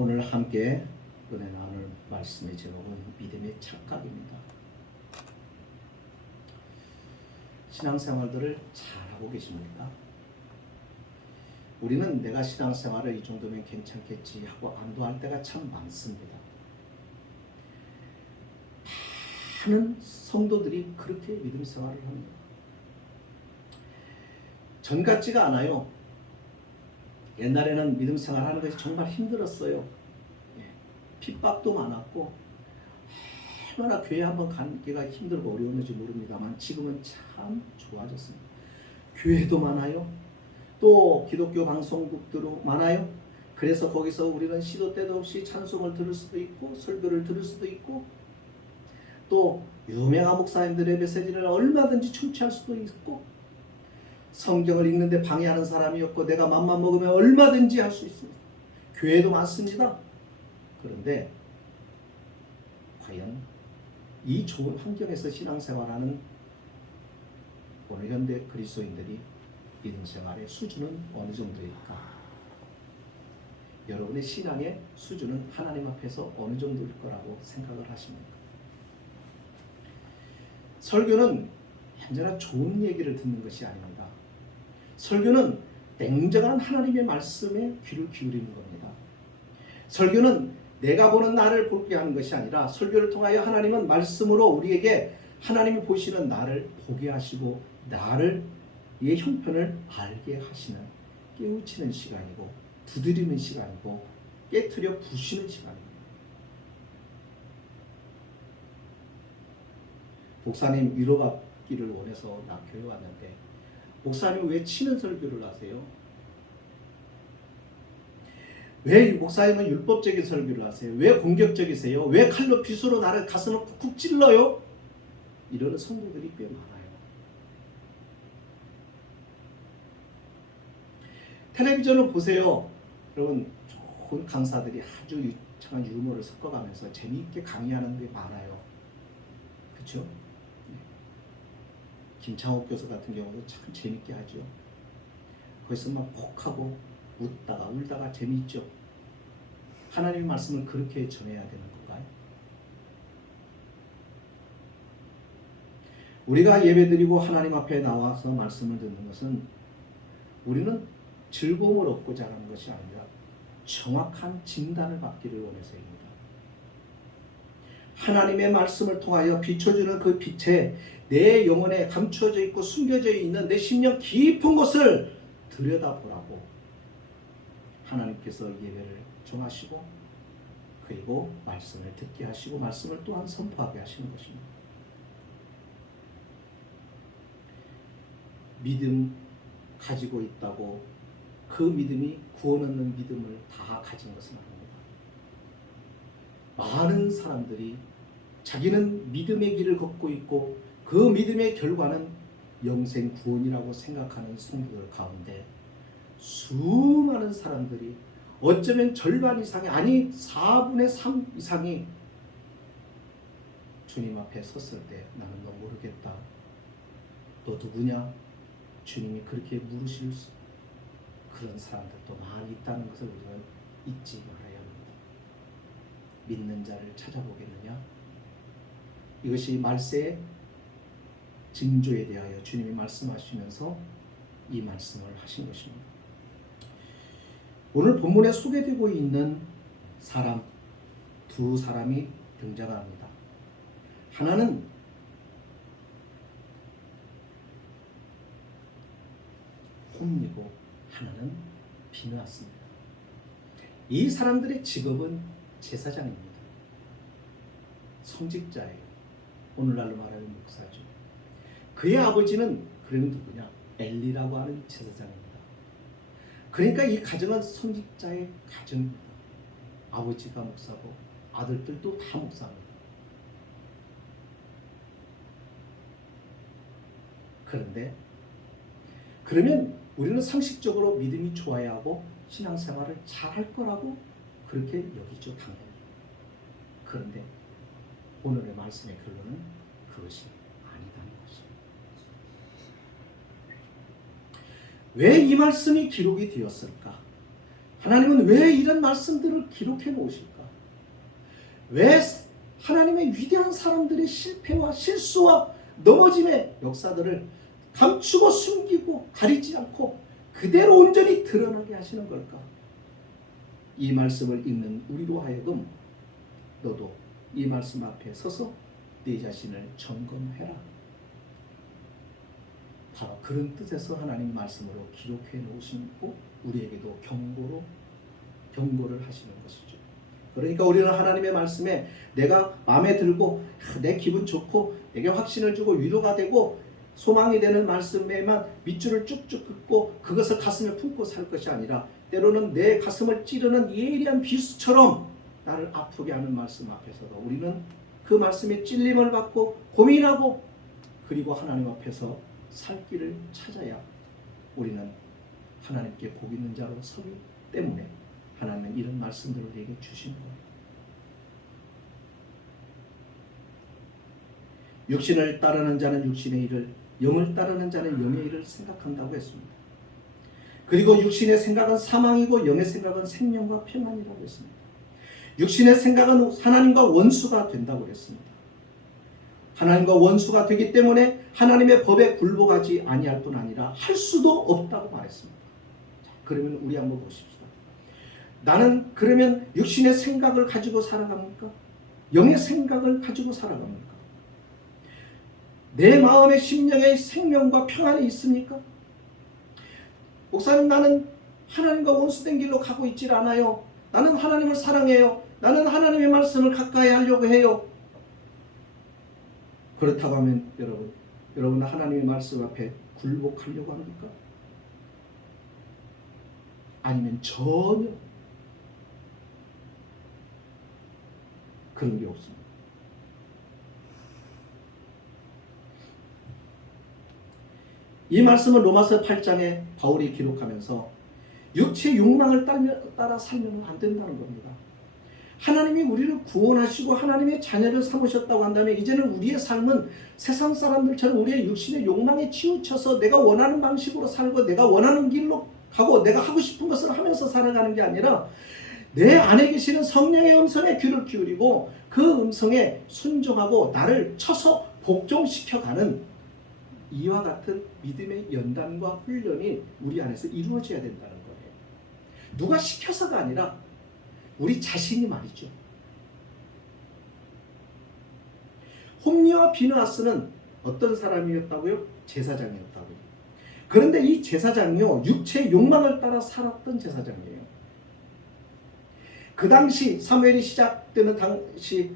오늘 함께 은혜 나눌 말씀의 제목은 믿음의 착각입니다. 신앙생활들을 잘하고 계십니까? 우리는 내가 신앙생활을 이 정도면 괜찮겠지 하고 안도할 때가 참 많습니다. 많은 성도들이 그렇게 믿음 생활을 합니다. 전 같지가 않아요. 옛날에는 믿음 생활하는 것이 정말 힘들었어요. 핍박도 많았고 얼마나 교회 한번 가기가 힘들고 어려웠는지 모릅니다만 지금은 참 좋아졌습니다. 교회도 많아요. 또 기독교 방송국도 많아요. 그래서 거기서 우리는 시도 때도 없이 찬송을 들을 수도 있고 설교를 들을 수도 있고 또 유명한 목사님들의 메시지를 얼마든지 청취할 수도 있고 성경을 읽는데 방해하는 사람이 없고 내가 맘만 먹으면 얼마든지 할 수 있습니다. 교회도 많습니다. 그런데 과연 이 좋은 환경에서 신앙생활하는 오늘 현대 그리스도인들이 믿음생활의 수준은 어느 정도일까? 여러분의 신앙의 수준은 하나님 앞에서 어느 정도일 거라고 생각을 하십니까? 설교는 언제나 좋은 얘기를 듣는 것이 아닙니다. 설교는 냉정한 하나님의 말씀에 귀를 기울이는 겁니다. 설교는 내가 보는 나를 보게 하는 것이 아니라 설교를 통하여 하나님은 말씀으로 우리에게 하나님이 보시는 나를 보게 하시고 나를 의 형편을 알게 하시는 깨우치는 시간이고 두드리는 시간이고 깨트려 부시는 시간입니다. 목사님 위로받기를 원해서 나 교회 왔는데 목사님 왜 치는 설교를 하세요? 왜 목사님은 율법적인 설교를 하세요? 왜 공격적이세요? 왜 칼로 빗으로 나를 가슴을 쿡쿡 찔러요? 이러는 성도들이 꽤 많아요. 텔레비전을 보세요. 여러분 좋은 강사들이 아주 유창한 유머를 섞어가면서 재미있게 강의하는 게 많아요. 그렇죠? 김창옥 교수 같은 경우도 참 재밌게 하죠. 거기서 막 폭하고 웃다가 울다가 재미있죠. 하나님의 말씀을 그렇게 전해야 되는 건가요? 우리가 예배드리고 하나님 앞에 나와서 말씀을 듣는 것은 우리는 즐거움을 얻고자 하는 것이 아니라 정확한 진단을 받기를 원해서입니다. 하나님의 말씀을 통하여 비춰주는 그 빛에 내 영혼에 감추어져 있고 숨겨져 있는 내 심령 깊은 곳을 들여다보라고 하나님께서 예배를 정하시고 그리고 말씀을 듣게 하시고 말씀을 또한 선포하게 하시는 것입니다. 믿음 가지고 있다고 그 믿음이 구원 얻는 믿음을 다 가진 것은 아닙니다. 많은 사람들이 자기는 믿음의 길을 걷고 있고 그 믿음의 결과는 영생 구원이라고 생각하는 성도들 가운데 수많은 사람들이 어쩌면 절반 이상이 아니 4분의 3 이상이 주님 앞에 섰을 때 나는 너 모르겠다. 너 누구냐? 주님이 그렇게 물으실 그런 사람들도 많이 있다는 것을 우리는 잊지 말아야 합니다. 믿는 자를 찾아보겠느냐? 이것이 말세의 징조에 대하여 주님이 말씀하시면서 이 말씀을 하신 것입니다. 오늘 본문에 소개되고 있는 사람 두 사람이 등장합니다. 하나는 혼이고 하나는 비누았습니다. 이 사람들의 직업은 제사장입니다. 성직자예요. 오늘날로 말하면 목사죠. 그의 아버지는 그러면 누구냐? 엘리라고 하는 제사장입니다. 그러니까 이 가정은 성직자의 가정입니다. 아버지가 목사고 아들들도 다 목사입니다. 그런데 그러면 우리는 상식적으로 믿음이 좋아야 하고 신앙생활을 잘할 거라고 그렇게 여기죠. 당연히. 그런데 오늘의 말씀의 결론은 그것이 아니다는 것입니다. 왜 이 말씀이 기록이 되었을까? 하나님은 왜 이런 말씀들을 기록해 놓으실까? 왜 하나님의 위대한 사람들의 실패와 실수와 넘어짐의 역사들을 감추고 숨기고 가리지 않고 그대로 온전히 드러나게 하시는 걸까? 이 말씀을 읽는 우리로 하여금 너도 이 말씀 앞에 서서 네 자신을 점검해라. 바로 그런 뜻에서 하나님 말씀으로 기록해 놓으시고 우리에게도 경고를 하시는 것이죠. 그러니까 우리는 하나님의 말씀에 내가 마음에 들고 내 기분 좋고 내게 확신을 주고 위로가 되고 소망이 되는 말씀에만 밑줄을 쭉쭉 긋고 그것을 가슴에 품고 살 것이 아니라 때로는 내 가슴을 찌르는 예리한 비수처럼 나를 아프게 하는 말씀 앞에서도 우리는 그 말씀에 찔림을 받고 고민하고 그리고 하나님 앞에서 살 길을 찾아야 우리는 하나님께 복 있는 자로 서기 때문에 하나님은 이런 말씀들을 우리에게 주신 거예요. 육신을 따르는 자는 육신의 일을, 영을 따르는 자는 영의 일을 생각한다고 했습니다. 그리고 육신의 생각은 사망이고 영의 생각은 생명과 평안이라고 했습니다. 육신의 생각은 하나님과 원수가 된다고 했습니다. 하나님과 원수가 되기 때문에 하나님의 법에 굴복하지 아니할 뿐 아니라 할 수도 없다고 말했습니다. 자, 그러면 우리 한번 보십시다. 나는 그러면 육신의 생각을 가지고 살아갑니까? 영의 생각을 가지고 살아갑니까? 내 마음의 심령의 생명과 평안이 있습니까? 목사님, 나는 하나님과 원수된 길로 가고 있질 않아요. 나는 하나님을 사랑해요. 나는 하나님의 말씀을 가까이 하려고 해요. 그렇다고 하면 여러분 하나님의 말씀 앞에 굴복하려고 합니까? 아니면 전혀 그런 게 없습니다. 이 말씀은 로마서 8장에 바울이 기록하면서 육체의 욕망을 따라 살면 안 된다는 겁니다. 하나님이 우리를 구원하시고 하나님의 자녀를 삼으셨다고 한다면 이제는 우리의 삶은 세상 사람들처럼 우리의 육신의 욕망에 치우쳐서 내가 원하는 방식으로 살고 내가 원하는 길로 가고 내가 하고 싶은 것을 하면서 살아가는 게 아니라 내 안에 계시는 성령의 음성에 귀를 기울이고 그 음성에 순종하고 나를 쳐서 복종시켜가는 이와 같은 믿음의 연단과 훈련이 우리 안에서 이루어져야 된다는 거예요. 누가 시켜서가 아니라 우리 자신이 말이죠. 홈리와 비느하스는 어떤 사람이었다고요? 제사장이었다고요. 그런데 이 제사장이요, 육체의 욕망을 따라 살았던 제사장이에요. 그 당시 사무엘이 시작되는 당시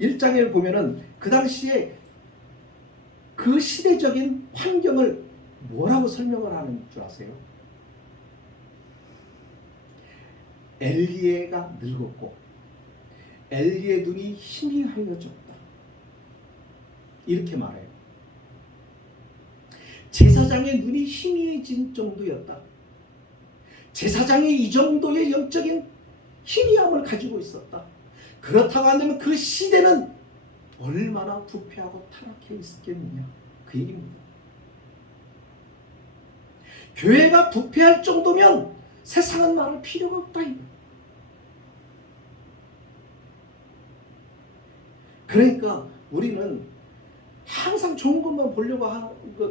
1장을 보면은 그 당시에 그 시대적인 환경을 뭐라고 설명을 하는 줄 아세요? 엘리에가 늙었고 엘리의 눈이 희미하여졌다. 이렇게 말해요. 제사장의 눈이 희미해진 정도였다. 제사장이 이 정도의 영적인 희미함을 가지고 있었다. 그렇다고 한다면 그 시대는 얼마나 부패하고 타락해 있었겠느냐, 그 얘기입니다. 교회가 부패할 정도면 세상은 말할 필요가 없다. 그러니까 우리는 항상 좋은 것만 보려고 하는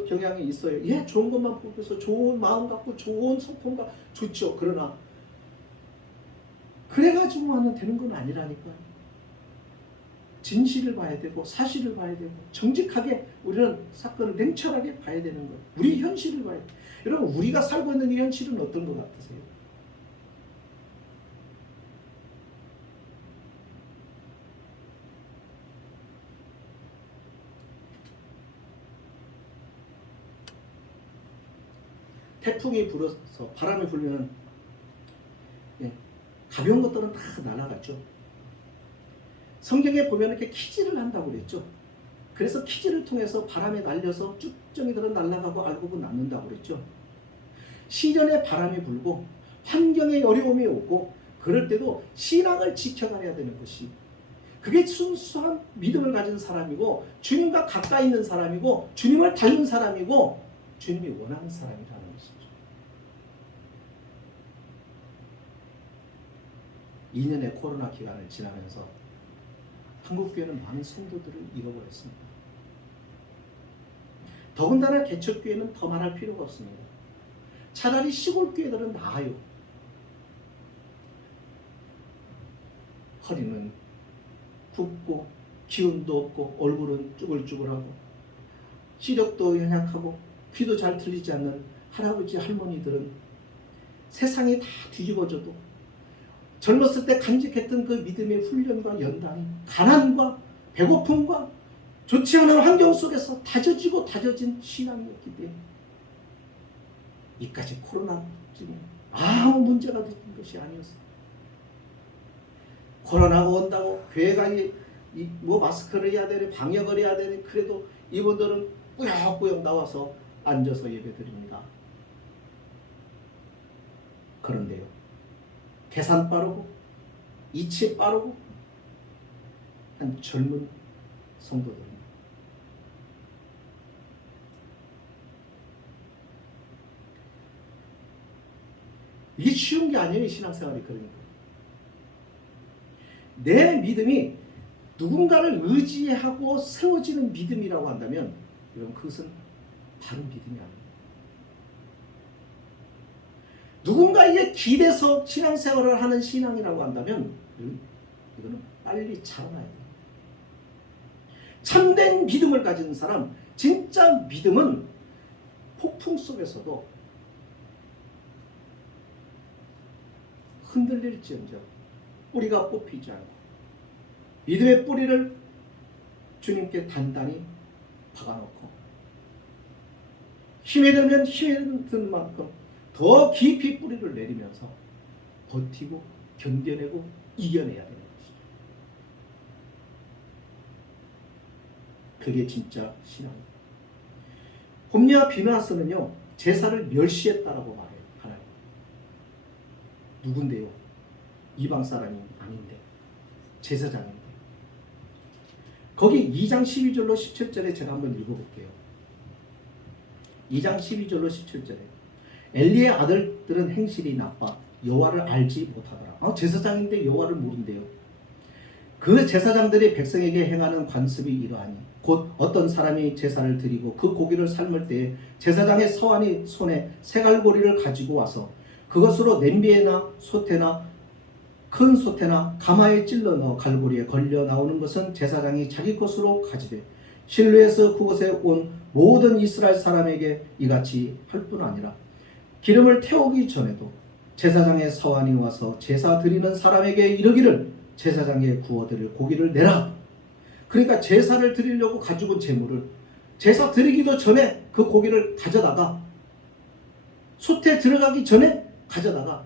경향이 있어요. 예, 좋은 것만 보면서 좋은 마음 갖고 좋은 성품과 좋죠. 그러나 그래가지고만은 되는 건 아니라니까요. 진실을 봐야 되고 사실을 봐야 되고 정직하게 우리는 사건을 냉철하게 봐야 되는 거예요. 우리 현실을 봐야 돼요. 여러분, 우리가 살고 있는 이 현실은 어떤 것 같으세요? 태풍이 불어서 바람이 불면 가벼운 것들은 다 날아갔죠. 성경에 보면 이렇게 키질을 한다고 그랬죠. 그래서 키질을 통해서 바람에 날려서 쭉정이들은 날아가고 알곡은 남는다고 그랬죠. 시련에 바람이 불고 환경에 어려움이 오고 그럴 때도 신앙을 지켜가야 되는 것이, 그게 순수한 믿음을 가진 사람이고 주님과 가까이 있는 사람이고 주님을 닮은 사람이고 주님이 원하는 사람이라는 것이죠. 2년의 코로나 기간을 지나면서 한국교회는 많은 성도들을 잃어버렸습니다. 더군다나 개척교회는 더 말할 필요가 없습니다. 차라리 시골교회들은 나아요. 허리는 굽고 기운도 없고 얼굴은 쭈글쭈글하고 시력도 연약하고 귀도 잘 들리지 않는 할아버지 할머니들은 세상이 다 뒤집어져도 젊었을 때 간직했던 그 믿음의 훈련과 연단이 가난과 배고픔과 좋지 않은 환경 속에서 다져지고 다져진 신앙이었기 때문에 이까지 코로나쯤에 아무 문제가 되는 것이 아니었어요. 코로나가 온다고 교회가 뭐 마스크를 해야 되니 방역을 해야 되니 그래도 이분들은 꾸역꾸역 나와서 앉아서 예배드립니다. 그런데요, 계산 빠르고 이치 빠르고 한 젊은 성도들입니다. 이게 쉬운 게 아니에요. 신앙생활이. 그러니까 내 믿음이 누군가를 의지하고 세워지는 믿음이라고 한다면 여러분 그것은 바른 믿음이 아닙니다. 누군가에게 기대서 신앙생활을 하는 신앙이라고 한다면 이거는 빨리 자라나야 돼요. 참된 믿음을 가진 사람, 진짜 믿음은 폭풍 속에서도 흔들릴지언정 뿌리가 뽑히지 않고 믿음의 뿌리를 주님께 단단히 박아놓고 힘에 들면 힘에 든 만큼 더 깊이 뿌리를 내리면서 버티고 견뎌내고 이겨내야 되는 것이죠. 그게 진짜 신앙입니다. 홈리와 비나스는요 제사를 멸시했다라고 말해요. 하나님 누군데요? 이방 사람이 아닌데 제사장인데. 거기 2장 12절로 17절에 제가 한번 읽어볼게요. 2장 12절로 17절에 엘리의 아들들은 행실이 나빠 여호와를 알지 못하더라. 제사장인데 여호와를 모른대요. 그 제사장들이 백성에게 행하는 관습이 이러하니 곧 어떤 사람이 제사를 드리고 그 고기를 삶을 때에 제사장의 서환이 손에 새갈고리를 가지고 와서 그것으로 냄비에나 솥에나 큰 솥에나 가마에 찔러 넣어 갈고리에 걸려 나오는 것은 제사장이 자기 것으로 가지되 실로에서 그곳에 온 모든 이스라엘 사람에게 이같이 할 뿐 아니라 기름을 태우기 전에도 제사장의 서환이 와서 제사 드리는 사람에게 이르기를 제사장에 구워드릴 고기를 내라. 그러니까 제사를 드리려고 가지고 온 재물을 제사 드리기도 전에 그 고기를 가져다가 솥에 들어가기 전에 가져다가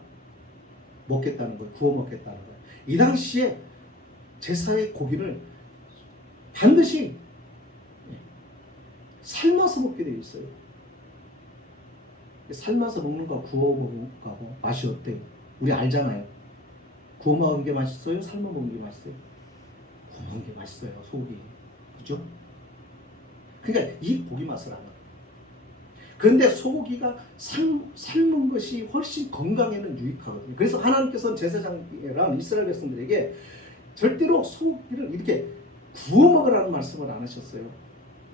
먹겠다는 거예요. 구워 먹겠다는 거예요. 이 당시에 제사의 고기를 반드시 삶아서 먹게 되어 있어요. 삶아서 먹는 거 구워 먹는 거하고 맛이 어때요? 우리 알잖아요. 구워 먹는 게 맛있어요? 삶아 먹는 게 맛있어요? 구워 먹는 게 맛있어요. 소고기. 그죠? 그러니까 이 고기 맛을 알아. 그런데 소고기가 삶은 것이 훨씬 건강에는 유익하거든요. 그래서 하나님께서는 제사장이란 이스라엘 백성들에게 절대로 소고기를 이렇게 구워 먹으라는 말씀을 안 하셨어요.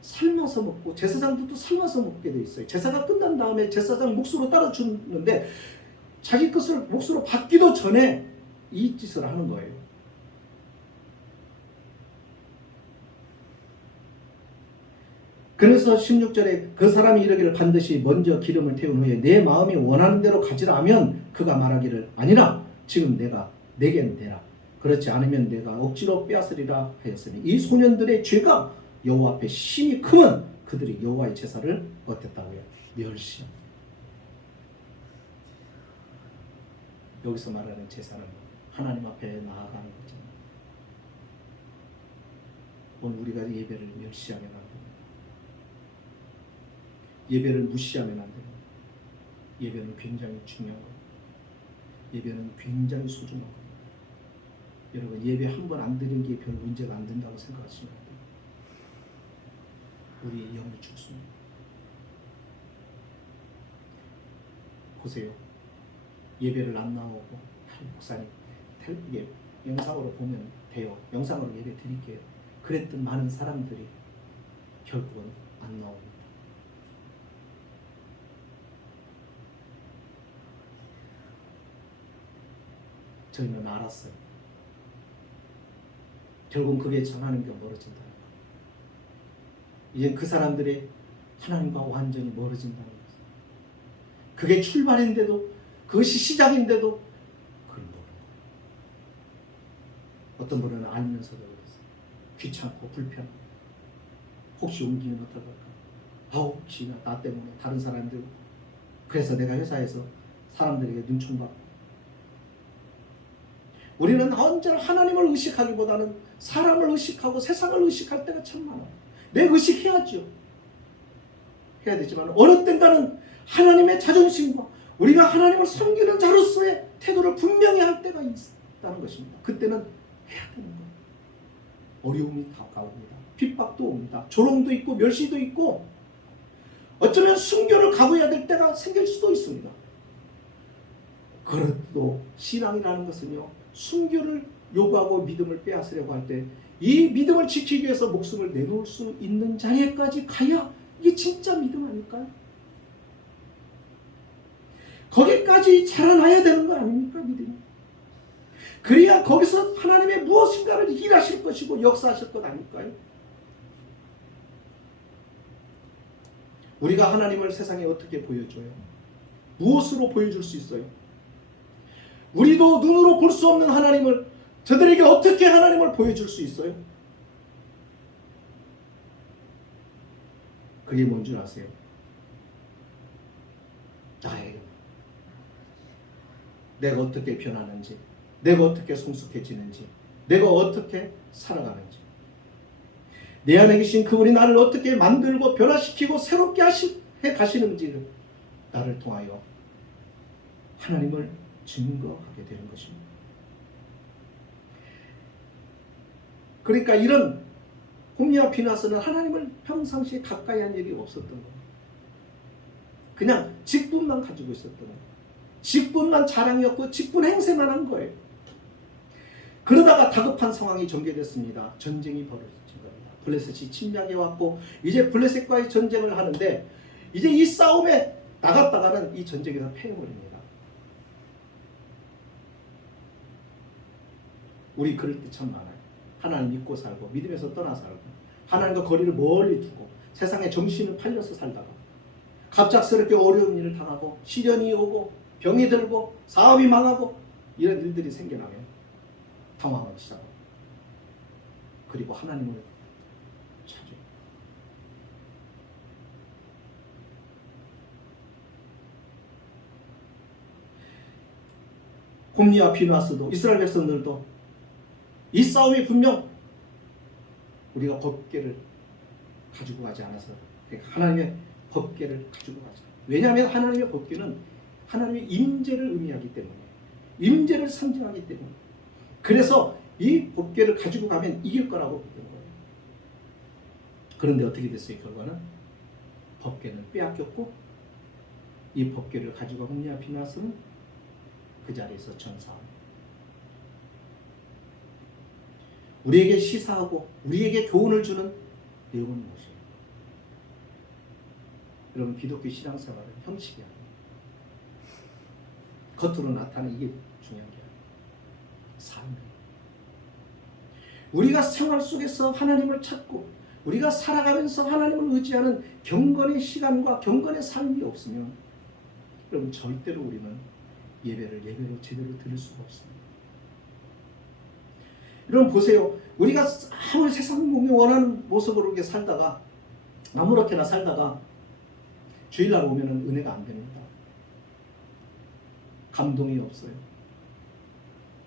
삶아서 먹고 제사장들도 삶아서 먹게 돼 있어요. 제사가 끝난 다음에 제사장 몫으로 따라주는데 자기 것을 몫으로 받기도 전에 이 짓을 하는 거예요. 그래서 16절에 그 사람이 이르기를 반드시 먼저 기름을 태운 후에 내 마음이 원하는 대로 가지라 하면 그가 말하기를 아니라 지금 내게 내라. 그렇지 않으면 내가 억지로 빼앗으리라 하였으니 이 소년들의 죄가 여호와 앞에 심히 크면 그들이 여호와의 제사를 어땠다고요? 멸시합니다. 여기서 말하는 제사는 하나님 앞에 나아가는 거잖아요. 오늘 우리가 예배를 멸시하면 안 됩니다. 예배를 무시하면 안 됩니다. 예배는 굉장히 중요한 겁니다. 예배는 굉장히 소중한 겁니다. 여러분 예배 한 번 안 드리는 게 별 문제가 안 된다고 생각하시면 안 돼요. 우리의 영이 죽습니다. 보세요. 예배를 안 나오고 목사님 이게 영상으로 보면 돼요. 영상으로 예배 드릴게요. 그랬던 많은 사람들이 결국은 안 나옵니다. 저희는 알았어요. 결국 그게 하나님과 멀어진다는 거. 이제 그 사람들이 하나님과 완전히 멀어진다는 것. 그게 출발인데도, 그것이 시작인데도 그걸 모르는 거예요. 어떤 분은 알면서도 그랬어요. 귀찮고 불편하고 혹시 옮기면 어떨까? 혹시나 나 때문에 다른 사람들, 그래서 내가 회사에서 사람들에게 눈총받고. 우리는 언제나 하나님을 의식하기보다는 사람을 의식하고 세상을 의식할 때가 참 많아요. 내 의식해야죠. 해야 되지만 어느 때인가는 하나님의 자존심과 우리가 하나님을 섬기는 자로서의 태도를 분명히 할 때가 있다는 것입니다. 그때는 해야 되는 거예요. 어려움이 가까웁니다. 핍박도 옵니다. 조롱도 있고 멸시도 있고 어쩌면 순교를 각오해야 될 때가 생길 수도 있습니다. 그래도 신앙이라는 것은요, 순교를 요구하고 믿음을 빼앗으려고 할 때 이 믿음을 지키기 위해서 목숨을 내놓을 수 있는 자리까지 가야 이게 진짜 믿음 아닐까요? 거기까지 자라나야 되는 거 아닙니까, 믿음이? 그래야 거기서 하나님의 무엇인가를 일하실 것이고 역사하실 것 아닐까요? 우리가 하나님을 세상에 어떻게 보여줘요? 무엇으로 보여줄 수 있어요? 우리도 눈으로 볼 수 없는 하나님을 저들에게 어떻게 하나님을 보여줄 수 있어요? 그게 뭔 줄 아세요? 나에게 내가 어떻게 변하는지, 내가 어떻게 성숙해지는지, 내가 어떻게 살아가는지, 내 안에 계신 그분이 나를 어떻게 만들고 변화시키고 새롭게 해 가시는지를 나를 통하여 하나님을 증거하게 되는 것입니다. 그러니까 이런 홈리와 비나스는 하나님을 평상시에 가까이 한 일이 없었던 거예요. 그냥 직분만 가지고 있었던 거예요. 직분만 자랑이었고 직분 행세만 한 거예요. 그러다가 다급한 상황이 전개됐습니다. 전쟁이 벌어진 겁니다. 블레셋이 침략해 왔고 이제 블레셋과의 전쟁을 하는데 이제 이 싸움에 나갔다가는 이 전쟁에서 패해버립니다. 우리 그럴 때 참 많아요. 하나님 믿고 살고 믿음에서 떠나 살고 하나님과 거리를 멀리 두고 세상에 정신을 팔려서 살다가 갑작스럽게 어려운 일을 당하고 시련이 오고 병이 들고 사업이 망하고 이런 일들이 생겨나면 당황하기 시작하고 그리고 하나님을 찾아요. 홈리와 비누아스도 이스라엘 백성들도 이 싸움이 분명 우리가 법궤를 가지고 가지 않아서 그러니까 하나님의 법궤를 가지고 가자. 왜냐하면 하나님의 법궤는 하나님의 임재를 의미하기 때문에 임재를 상징하기 때문에 그래서 이 법궤를 가지고 가면 이길 거라고 믿는 거예요. 그런데 어떻게 됐어요? 결과는 법궤는 빼앗겼고 이 법궤를 가지고 홈리와 비누아스는 그 자리에서 전사합니다. 우리에게 시사하고 우리에게 교훈을 주는 내용은 무엇이에요? 여러분 기독교 신앙생활은 형식이 아니에요. 겉으로 나타나는 이게 중요한 게 아니에요. 삶이에요. 우리가 생활 속에서 하나님을 찾고 우리가 살아가면서 하나님을 의지하는 경건의 시간과 경건의 삶이 없으면 여러분 절대로 우리는 예배로 제대로 드릴 수가 없습니다. 여러분 보세요. 우리가 아무리 세상 몸이 원하는 모습으로 이렇게 살다가 아무렇게나 살다가 주일날 오면은 은혜가 안 됩니다. 감동이 없어요.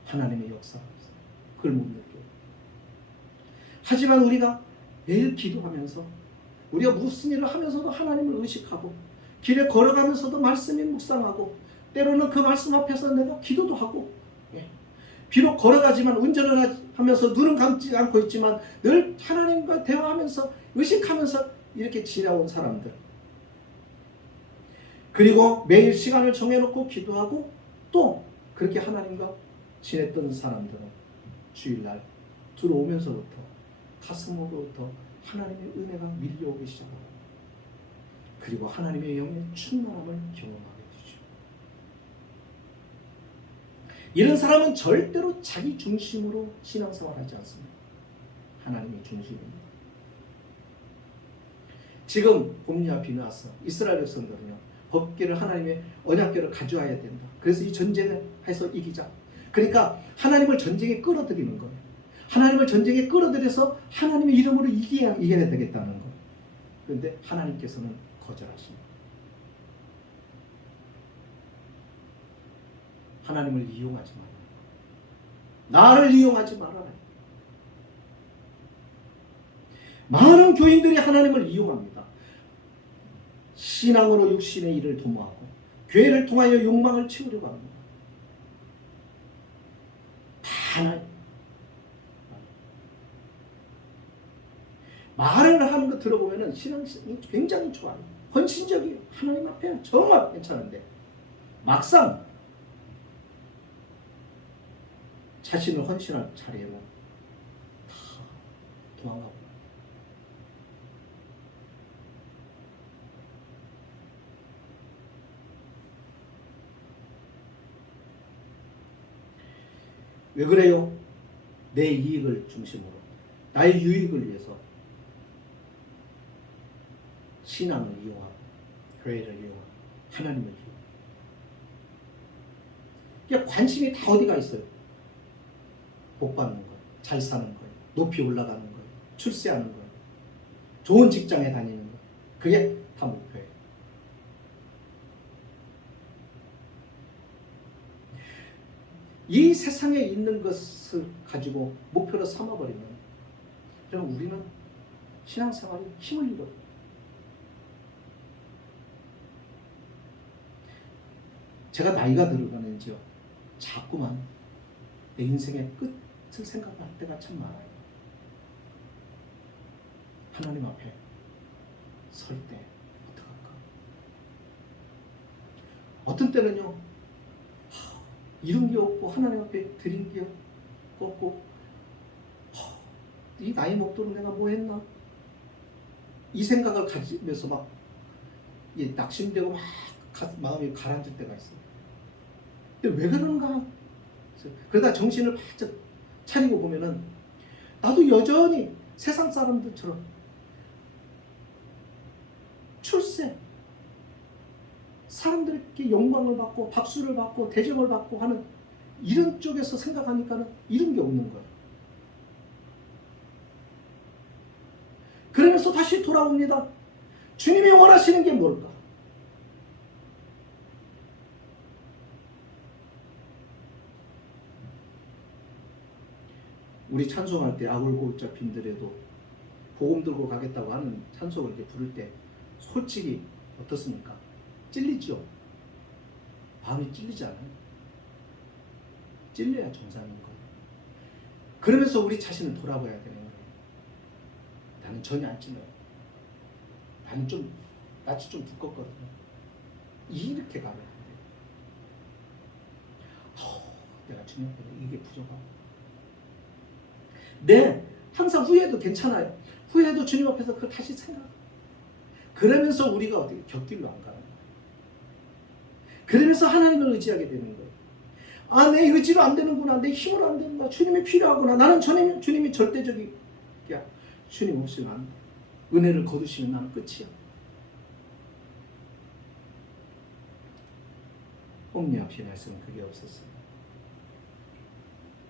하나님의 역사가 없어요. 그걸 못 느껴요. 하지만 우리가 매일 기도하면서 우리가 무슨 일을 하면서도 하나님을 의식하고 길에 걸어가면서도 말씀을 묵상하고 때로는 그 말씀 앞에서 내가 기도도 하고 비록 걸어가지만 운전을 하면서 눈은 감지 않고 있지만 늘 하나님과 대화하면서 의식하면서 이렇게 지나온 사람들 그리고 매일 시간을 정해놓고 기도하고 또 그렇게 하나님과 지냈던 사람들은 주일날 들어오면서부터 가슴으로부터 하나님의 은혜가 밀려오기 시작하고 그리고 하나님의 영의 충만함을 경험하게 되죠. 이런 사람은 절대로 자기 중심으로 신앙생활하지 않습니다. 하나님이 중심입니다. 지금 봄이와 비는 왔어. 이스라엘 백성들은요, 법궤를 하나님의 언약궤를 가져와야 된다. 그래서 이 전쟁을 해서 이기자. 그러니까 하나님을 전쟁에 끌어들이는 거예요. 하나님을 전쟁에 끌어들여서 하나님의 이름으로 이겨야 되겠다는 거예요. 그런데 하나님께서는 거절하십니다. 하나님을 이용하지 마라. 나를 이용하지 말아라. 많은 교인들이 하나님을 이용합니다. 신앙으로 육신의 일을 도모하고 교회를 통하여 욕망을 채우려고 합니다. 다 말을 하는 거 들어보면 신앙이 굉장히 좋아요. 헌신적이에요. 하나님 앞에 정말 괜찮은데 막상 자신을 헌신할 차례에는 다 도망가고 왜 그래요? 내 이익을 중심으로 나의 유익을 위해서 신앙을 이용하고 교회를 이용하고 하나님을 이용하고 그러니까 관심이 다 어디가 있어요? 복 받는 거예요. 잘 사는 거예요. 높이 올라가는 거예요. 출세하는 거예요. 좋은 직장에 다니는 거예요. 그게 다 목표예요. 이 세상에 있는 것을 가지고 목표로 삼아버리면 그럼 우리는 신앙생활에 힘을 잃어요. 제가 나이가 들어가는지요. 자꾸만 내 인생의 끝을 생각할 때가 참 많아요. 하나님 앞에 설 때 어떡할까? 어떤 때는요. 이룬 게 없고 하나님 앞에 드린 게 없고 이 나이 먹도록 내가 뭐 했나? 이 생각을 가지면서 막 낙심되고 막 마음이 가라앉을 때가 있어요. 근데 왜 그런가? 그러다 정신을 바짝 차리고 보면은 나도 여전히 세상 사람들처럼 출세, 사람들에게 영광을 받고 박수를 받고 대접을 받고 하는 이런 쪽에서 생각하니까는 이런 게 없는 거예요. 그러면서 다시 돌아옵니다. 주님이 원하시는 게 뭘까? 우리 찬송할 때 아골골자 빈들에도 복음 들고 가겠다고 하는 찬송을 이렇게 부를 때 솔직히 어떻습니까? 찔리죠? 마음이 찔리지 않아요? 찔려야 정상인 거예요. 그러면서 우리 자신을 돌아봐야 되는 거예요. 나는 전혀 안 찔려요. 나는 좀 낯이 좀 두껍거든요. 이렇게 가면 안 돼요. 내가 주님 앞에 이게 부족하고 네, 항상 후회해도 괜찮아요. 후회해도 주님 앞에서 그걸 다시 생각. 그러면서 우리가 어떻게 곁길로 안 가는 거예요. 그러면서 하나님을 의지하게 되는 거예요. 아, 내 의지로 안 되는구나. 내 힘으로 안 되는구나. 주님이 필요하구나. 나는 주님이 절대적이야. 주님 없이 난 은혜를 거두시면 나는 끝이야. 홈리 앞에 말씀은 그게 없었어요.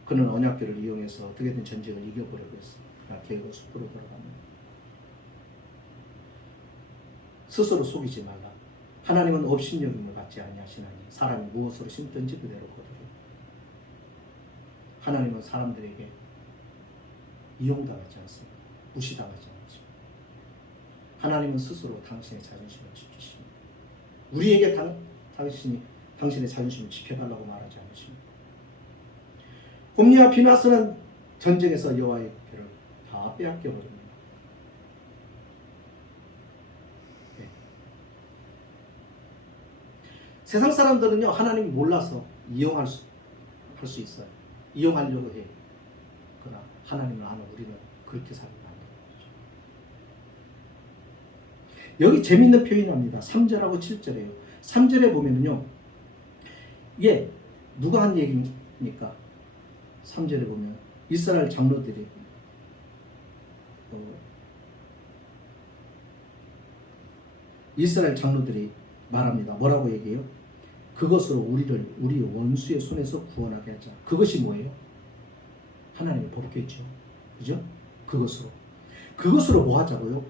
그는 언약궤를 이용해서 어떻게든 전쟁을 이겨보려고 했어요. 그러나 계획은 숲으로 돌아갑니다. 스스로 속이지 말라. 하나님은 업신여김을 받지 아니하시나니 사람이 무엇으로 심든지 그대로 거두리라. 하나님은 사람들에게 이용당하지 않습니다. 무시당하지 않습니다. 하나님은 스스로 당신의 자존심을 지키십니다. 우리에게 당신의 자존심을 지켜달라고 말하지 않으십니다. 홈리와 비나스는 전쟁에서 여호와의 궤를 다 빼앗겨 버립니다. 네. 세상 사람들은요 하나님을 몰라서 이용할 수 있어요. 이용하려고 해. 그러나 하나님을 아는 우리는 그렇게 살면 안 되는 거죠. 여기 재밌는 표현이 납니다. 3절하고 7절이에요. 3절에 보면은요. 이게 누가 한 얘기입니까? 3절에 보면 이스라엘 장로들이 말합니다. 뭐라고 얘기해요? 그것으로 우리를 우리 원수의 손에서 구원하게 하자. 그것이 뭐예요? 하나님의 법궤죠. 그죠? 그것으로 뭐 하자고요?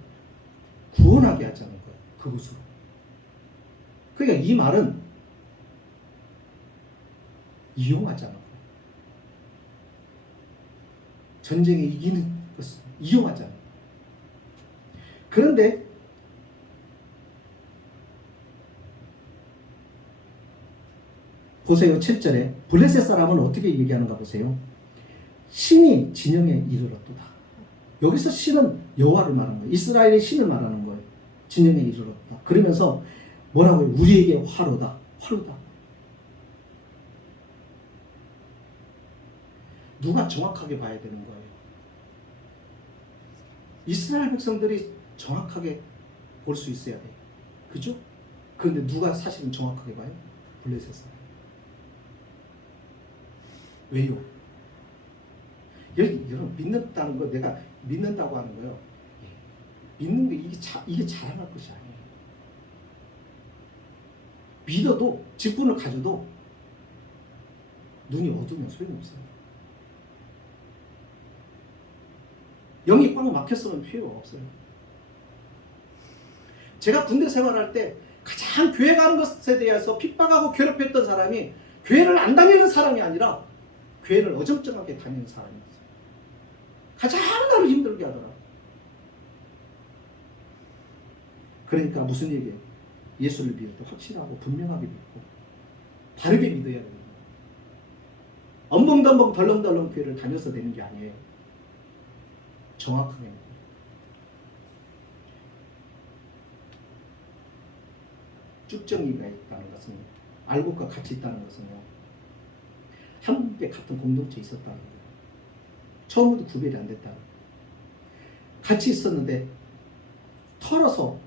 구원하게 하자는 거예요. 그것으로. 그러니까 이 말은 이용하자는 거예요. 전쟁에 이기는 것을 이용하자는 거예요. 그런데 보세요. 7절에 블레셋 사람은 어떻게 얘기하는가 보세요. 신이 진영에 이르렀도다. 여기서 신은 여호와를 말하는 거예요. 이스라엘의 신을 말하는 거예요. 진영에 이르렀다. 그러면서 뭐라고요? 우리에게 화로다. 누가 정확하게 봐야 되는 거예요? 이스라엘 백성들이 정확하게 볼 수 있어야 돼요. 그죠? 그런데 누가 사실은 정확하게 봐요? 블레셋 사람. 왜요? 여러분 믿는다는 거 내가 믿는다고 하는 거요. 믿는 게 이게 자랑할 것이 아니에요. 믿어도 직분을 가져도 눈이 어두우면 소용없어요. 영이 꽉 막혔으면 필요가 없어요. 제가 군대 생활할 때 가장 교회 가는 것에 대해서 핍박하고 괴롭혔던 사람이 교회를 안 다니는 사람이 아니라 교회를 어정쩡하게 다니는 사람이었어요. 가장 나를 힘들게 하더라. 그러니까 무슨 얘기예요? 예수를 믿을 때 확실하고 분명하게 믿고 바르게 믿어야 됩니다. 엄벙덤벙 덜렁덜렁 교회를 다녀서 되는 게 아니에요. 정확하게 믿어요. 쭉정이가 있다는 것은 알곡과 같이 있다는 것은요. 한국에 같은 공동체에 있었다는 거예요. 처음부터 구별이 안 됐다는 거예요. 같이 있었는데 털어서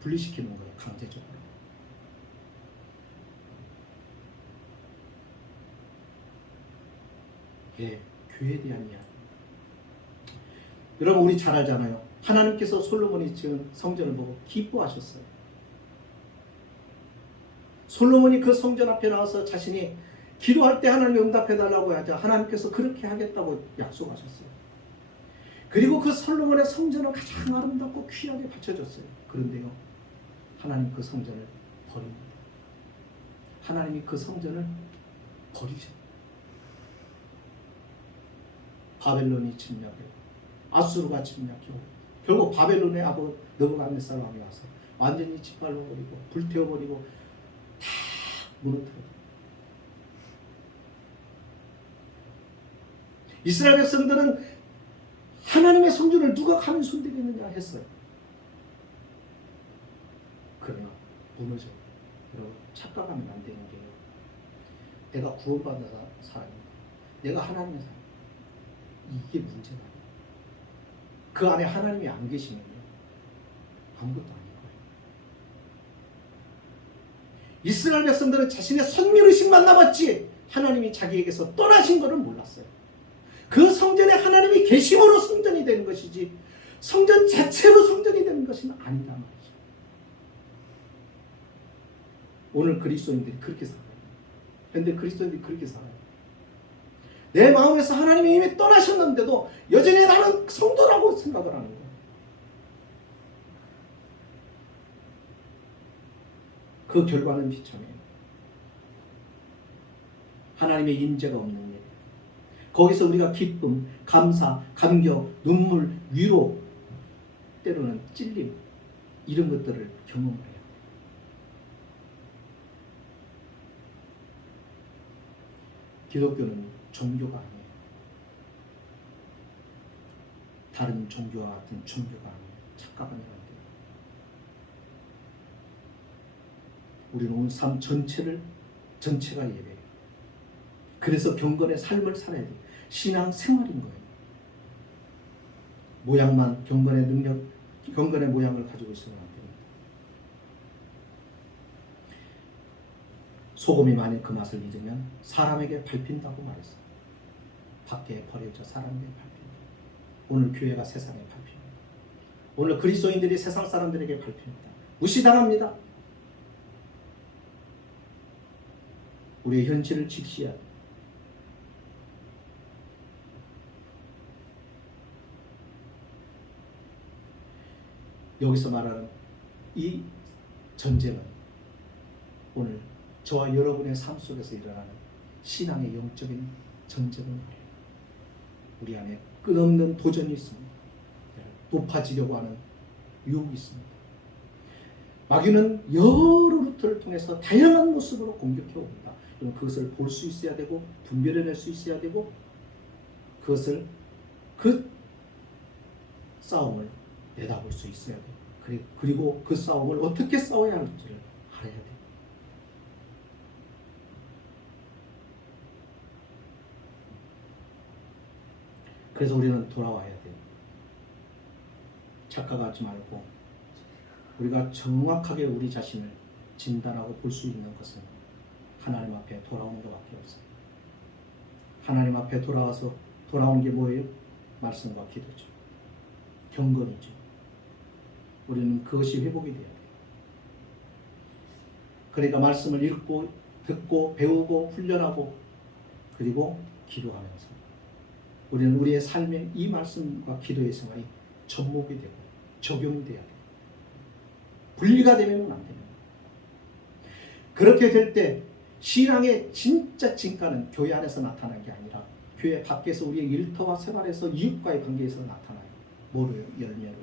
분리시키는 거예요. 강제적으로. 예, 교회에 대한 이야기. 여러분 우리 잘 알잖아요. 하나님께서 솔로몬이 지은 성전을 보고 기뻐하셨어요. 솔로몬이 그 성전 앞에 나와서 자신이 기도할 때 하나님이 응답해달라고 하자 하나님께서 그렇게 하겠다고 약속하셨어요. 그리고 그 솔로몬의 성전은 가장 아름답고 귀하게 바쳐졌어요. 그런데요, 하나님 그 성전을 버립니다. 하나님이 그 성전을 버리셨어요. 바벨론이 침략해요. 아수르가 침략해요. 결국 바벨론의 아버지 느부갓네살 왕이 와서 완전히 짓밟아버리고 불태워버리고 다 무너뜨려요. 이스라엘 백성들은 하나님의 성전을 누가 감히 손대겠느냐 했어요. 그러나 무너져요. 여러분 착각하면 안 되는 게요. 내가 구원받은 사람입니다. 내가 하나님의 사람. 이게 문제가 아니에요. 그 안에 하나님이 안 계시면요. 아무것도 아닐 거예요. 이스라엘 백성들은 자신의 선민의식만 남았지 하나님이 자기에게서 떠나신 것을 몰랐어요. 그 성전에 하나님이 계심으로 성전이 되는 것이지 성전 자체로 성전이 되는 것은 아니다 말이죠. 오늘 그리스도인들이 그렇게 살아요. 그런데 그리스도인들이 그렇게 살아요. 내 마음에서 하나님이 이미 떠나셨는데도 여전히 나는 성도라고 생각을 하는 거예요. 그 결과는 비참해요. 하나님의 임재가 없는 일. 거기서 우리가 기쁨, 감사, 감격, 눈물, 위로, 때로는 찔림 이런 것들을 경험을 해요. 기독교는 종교가 아니에요. 다른 종교와 같은 종교가 아니에요. 착각하면 안 돼요. 우리는 온 삶 전체가 예배예요. 그래서 경건의 삶을 살아야 돼요. 신앙 생활인 거예요. 모양만 경건의 능력, 경건의 모양을 가지고 있으면 안 됩니다. 소금이 만약 그 맛을 잊으면 사람에게 밟힌다고 말했어요. 밖에 버려져 사람에게 밟힌다. 오늘 교회가 세상에 밟힙니다. 오늘 그리스도인들이 세상 사람들에게 밟힙니다. 무시당합니다. 우리의 현실을 직시해야 합니다. 여기서 말하는 이 전쟁은 오늘 저와 여러분의 삶 속에서 일어나는 신앙의 영적인 전쟁을 말해요. 우리 안에 끝없는 도전이 있습니다. 높아지려고 하는 유혹이 있습니다. 마귀는 여러 루트를 통해서 다양한 모습으로 공격해 옵니다. 그것을 볼 수 있어야 되고 분별해낼 수 있어야 되고 그것을 그 싸움을 내다볼 수 있어야 돼요. 그리고 그 싸움을 어떻게 싸워야 할지를 알아야 돼요. 그래서 우리는 돌아와야 돼요. 착각하지 말고 우리가 정확하게 우리 자신을 진단하고 볼 수 있는 것은 하나님 앞에 돌아오는 것밖에 없어요. 하나님 앞에 돌아온 게 뭐예요? 말씀과 기도죠. 경건이죠. 우리는 그것이 회복이 돼야 돼요. 그러니까 말씀을 읽고 듣고 배우고 훈련하고 그리고 기도하면서 우리는 우리의 삶에 이 말씀과 기도의 생활이 접목이 되고 적용이 돼야 돼요. 분리가 되면 안 됩니다. 그렇게 될 때 신앙의 진짜 진가는 교회 안에서 나타나는 게 아니라 교회 밖에서 우리의 일터와 생활에서 이웃과의 관계에서 나타나요. 뭐를? 열매를.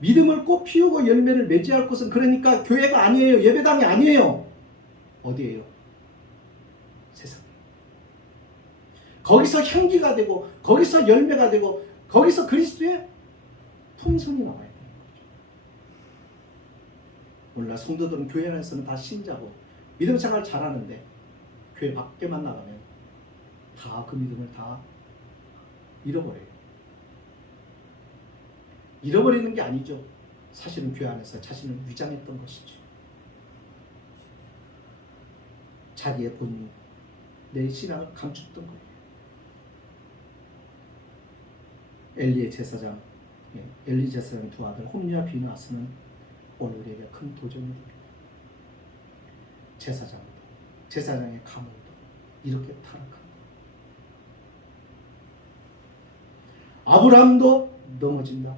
믿음을 꽃 피우고 열매를 맺어야 할 것은 그러니까 교회가 아니에요. 예배당이 아니에요. 어디예요? 세상. 거기서 향기가 되고 거기서 열매가 되고 거기서 그리스도의 풍성이 나와야 되는 거죠. 오늘날 성도들은 교회 안에서는 다 신자고 믿음 생활 잘하는데 교회 밖에만 나가면 다 그 믿음을 다 잃어버려요. 잃어버리는 게 아니죠. 사실은 교회 안에서 자신을 위장했던 것이죠. 자기의 본인, 내 신앙을 감췄던 거예요. 엘리 제사장 두 아들 홈리와 비느하스는 오늘 우리에게 큰 도전이 됩니다. 제사장의 가문도 이렇게 타락합니다. 아브라함도 넘어진다.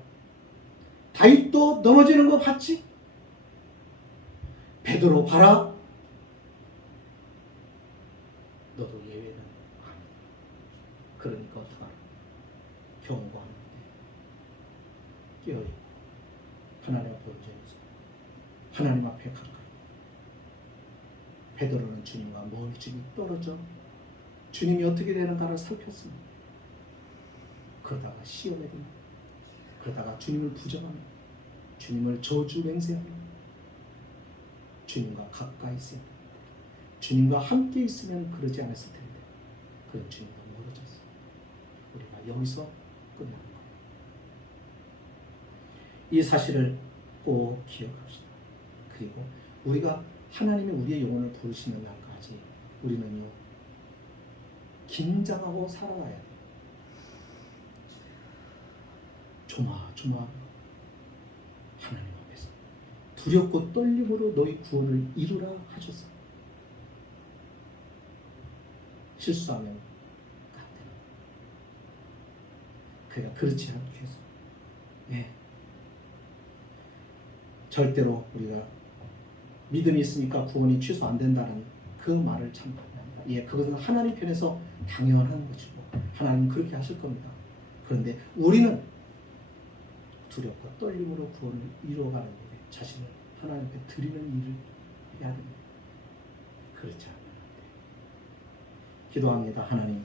다윗도 넘어지는 거 봤지? 베드로 봐라. 너도 예외는 아니다. 그러니까 어떡하라? 경고하는데 깨어있고 하나님 앞에 온전해서 하나님 앞에 가까이. 베드로는 주님과 멀찍이 떨어져 주님이 어떻게 되는가를 살폈습니다. 그러다가 시험에 듭니다. 그러다가 주님을 부정하며 주님을 저주 맹세하며 주님과 가까이 있어야 됩니다. 주님과 함께 있으면 그러지 않았을 텐데 그런 주님과 멀어졌어요. 우리가 여기서 끝나는 거예요. 이 사실을 꼭 기억합시다. 그리고 우리가 하나님이 우리의 영혼을 부르시는 날까지 우리는요 긴장하고 살아가야 돼요. 조마조마 하나님 앞에서 두렵고 떨림으로 너희 구원을 이루라 하셨어. 실수하면 안 되는. 그러니까 그렇지 않기 위해서 절대로 우리가 믿음이 있으니까 구원이 취소 안 된다는 그 말을 참 반대합니다. 그것은 하나님 편에서 당연한 것이고 하나님 그렇게 하실 겁니다. 그런데 우리는 두렵고 떨림으로 구원을 이루어가는 일에 자신을 하나님 앞에 드리는 일을 해야 됩니다. 그렇지 않으면 안 돼요. 기도합니다. 하나님